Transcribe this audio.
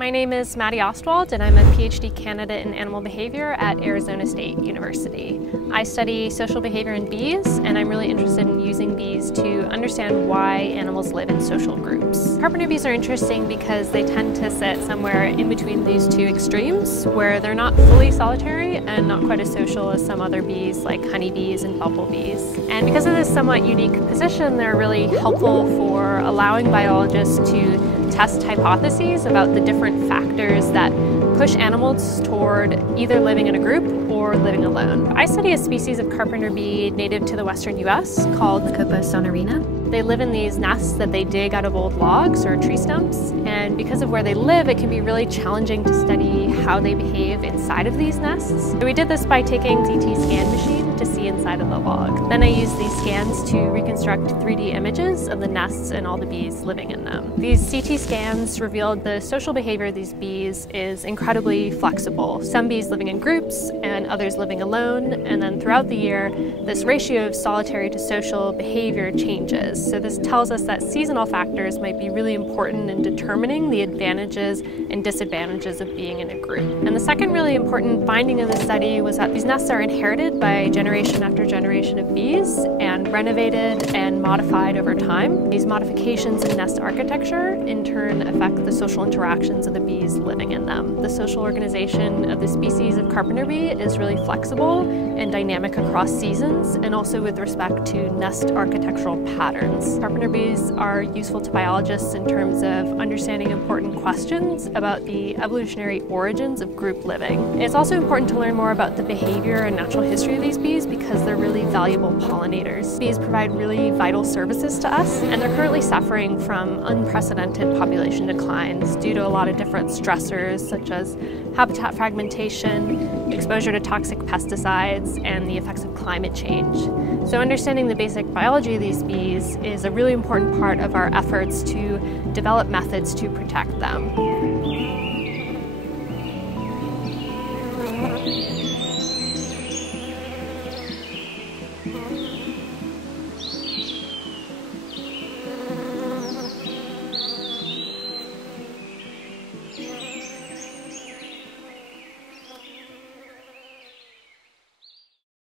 My name is Maddie Ostwald and I'm a PhD candidate in animal behavior at Arizona State University. I study social behavior in bees, and I'm really interested in using bees to understand why animals live in social groups. Carpenter bees are interesting because they tend to sit somewhere in between these two extremes, where they're not fully solitary and not quite as social as some other bees like honeybees and bumblebees. And because of this somewhat unique position, they're really helpful for allowing biologists to test hypotheses about the different factors that push animals toward either living in a group or living alone. I study a species of carpenter bee native to the western US called Copa sonorina. They live in these nests that they dig out of old logs or tree stumps, and because of where they live, it can be really challenging to study how they behave inside of these nests. So we did this by taking a CT scan machine to see inside of the log. Then I used these scans to reconstruct 3D images of the nests and all the bees living in them. These CT scans revealed the social behavior of these bees is incredibly flexible. Some bees living in groups and others living alone, and then throughout the year, this ratio of solitary to social behavior changes. So this tells us that seasonal factors might be really important in determining the advantages and disadvantages of being in a group. And the second really important finding of the study was that these nests are inherited by generation after generation of bees and renovated and modified over time. These modifications in nest architecture in turn affect the social interactions of the bees living in them. The social organization of the species of carpenter bee is really flexible and dynamic across seasons, and also with respect to nest architectural patterns. Carpenter bees are useful to biologists in terms of understanding important questions about the evolutionary origins of group living. It's also important to learn more about the behavior and natural history of these bees because they're really valuable pollinators. Bees provide really vital services to us, and they're currently suffering from unprecedented population declines due to a lot of different stressors such as habitat fragmentation, exposure to toxic pesticides, and the effects of climate change. So understanding the basic biology of these bees is a really important part of our efforts to develop methods to protect them.